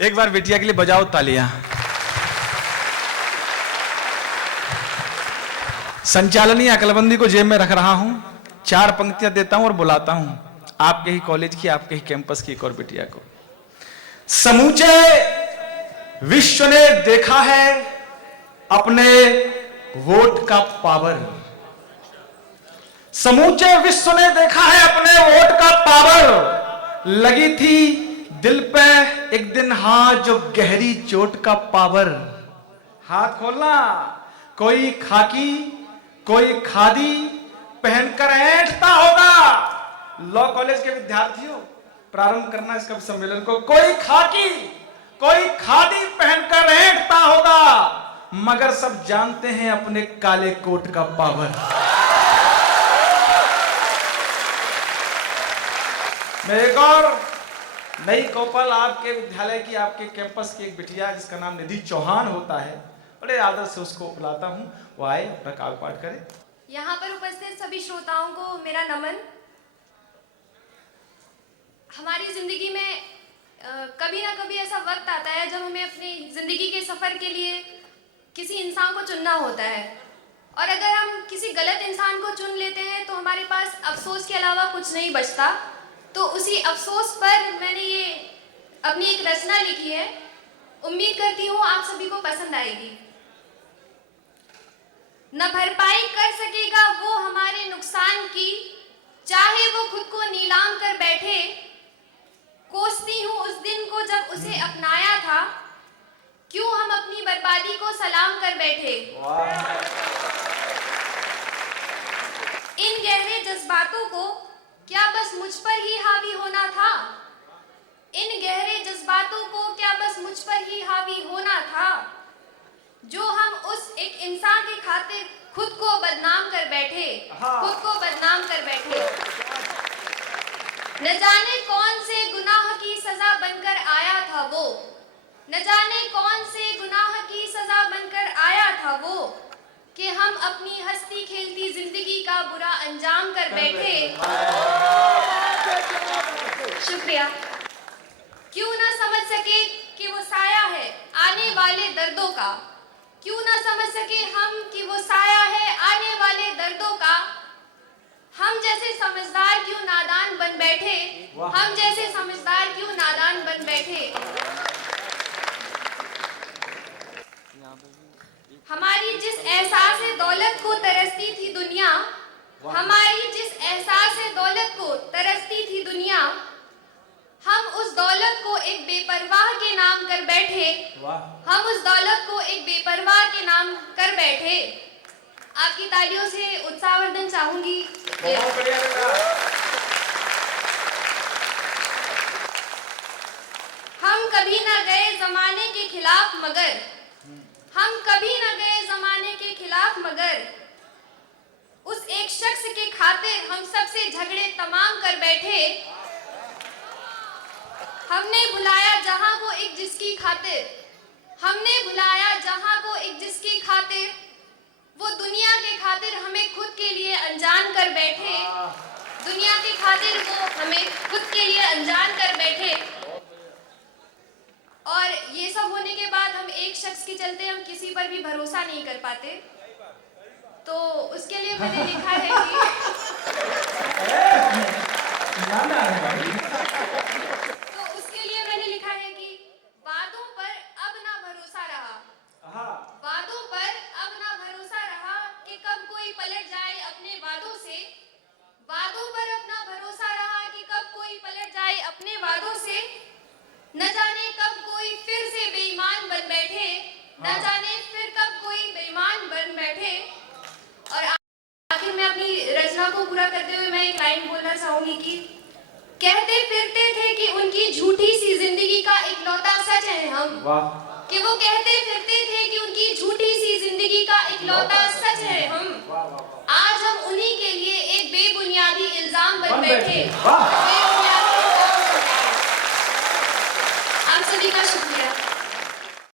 एक बार बिटिया के लिए बजाओ तालियां। संचालनीय अकलबंदी को जेब में रख रहा हूं, 4 पंक्तियां देता हूं और बुलाता हूं आपके ही कॉलेज की, आपके ही कैंपस की एक और बिटिया को। समूचे विश्व ने देखा है अपने वोट का पावर। समूचे विश्व ने देखा है अपने वोट का पावर। लगी थी दिल पे एक दिन हाथ जो गहरी चोट का पावर। हाथ खोलना, कोई खाकी कोई खादी पहनकर ऐंठता होगा। लॉ कॉलेज के विद्यार्थियों, प्रारंभ करना इस कवि सम्मेलन को। कोई खाकी कोई खादी पहनकर ऐंठता होगा, मगर सब जानते हैं अपने काले कोट का पावर। मैं एक और नई कोपल आपके विद्यालय की, आपके कैंपस की एक बिटिया जिसका नाम निधि चौहान होता है, बड़े आदर से उसको बुलाता हूं, वो आए अपना काव्य पाठ करे। यहाँ पर उपस्थित सभी श्रोताओं को मेरा नमन। हमारी जिंदगी में कभी ना कभी ऐसा वक्त आता है जब हमें अपनी जिंदगी के सफर के लिए किसी इंसान को चुनना होता है, और अगर हम किसी गलत इंसान को चुन लेते हैं तो हमारे पास अफसोस के अलावा कुछ नहीं बचता। तो उसी अफसोस पर मैंने ये अपनी एक रचना लिखी है। उम्मीद करती हूँ आप सभी को पसंद आएगी। न भरपाई कर सकेगा वो हमारे नुकसान की, चाहे वो खुद को नीलाम कर बैठे। कोसती हूँ उस दिन को जब उसे अपनाया था, क्यों हम अपनी बर्बादी को सलाम कर बैठे। इन गहरे जज्बातों को क्या बस मुझ पर ही हावी होना था। इन गहरे जज्बातों को क्या बस मुझ पर ही हावी होना था, जो हम उस एक इंसान की खातिर खुद को बदनाम कर बैठे, खुद को बदनाम कर बैठे। न जाने कौन से गुनाह की सजा बनकर आया था वो, न जाने कौन से गुनाह की सजा बनकर आया था वो, कि हम अपनी हंसती खेलती जिंदगी का बुरा अंजाम कर बैठे। शुक्रिया। क्यों ना समझ सके कि वो साया है आने वाले दर्दों का, क्यों ना समझ सके हम कि वो साया है आने वाले दर्दों का। हम जैसे समझदार क्यों नादान बन बैठे, हम जैसे समझदार क्यों नादान बन बैठे। हमारी जिस एहसास दौलत को तरसती थी दुनिया, हमारी जिस एहसास दौलत को तरसती थी दुनिया, हम उस दौलत को एक बेपरवाह के नाम कर बैठे, हम उस दौलत को एक बेपरवाह के नाम कर बैठे। आपकी तालियों से उत्साहवर्धन चाहूंगी। हम कभी ना गए जमाने के खिलाफ मगर, हम कभी ना गए जमाने के खिलाफ मगर, उस एक शख्स के खातिर हम सबसे झगड़े तमाम कर बैठे। हमने भुलाया जहां को एक जिसकी खातिर, हमने भुलाया जहां को एक जिसकी खातिर, वो दुनिया के खातिर हमें खुद के लिए अनजान कर बैठे। दुनिया के खातिर वो हमें खुद के लिए अनजान कर बैठे। और ये सब होने के बाद हम एक शख्स के चलते हम किसी पर भी भरोसा नहीं कर पाते। तो उसके लिए मैंने लिखा है कि वादों पर अब ना भरोसा रहा, वादों पर अब ना भरोसा रहा, कि कब कोई पलट जाए अपने वादों से। वादों पर अपना भरोसा रहा कि कब कोई पलट जाए अपने वादों से। न जाने कब कोई फिर से बेईमान बन बैठे, न जाने फिर कब कोई बेईमान बन बैठे। और आखिर में अपनी रचना को पूरा करते हुए मैं एक लाइन बोलना चाहूंगी कि कहते फिरते थे कि उनकी झूठी सी जिंदगी का इकलौता सच है हम, कि वो कहते फिरते थे कि उनकी झूठी सी जिंदगी का इकलौता सच है हम। आज हम उन्हीं के लिए एक बेबुनियादी इल्जाम बन बैठे।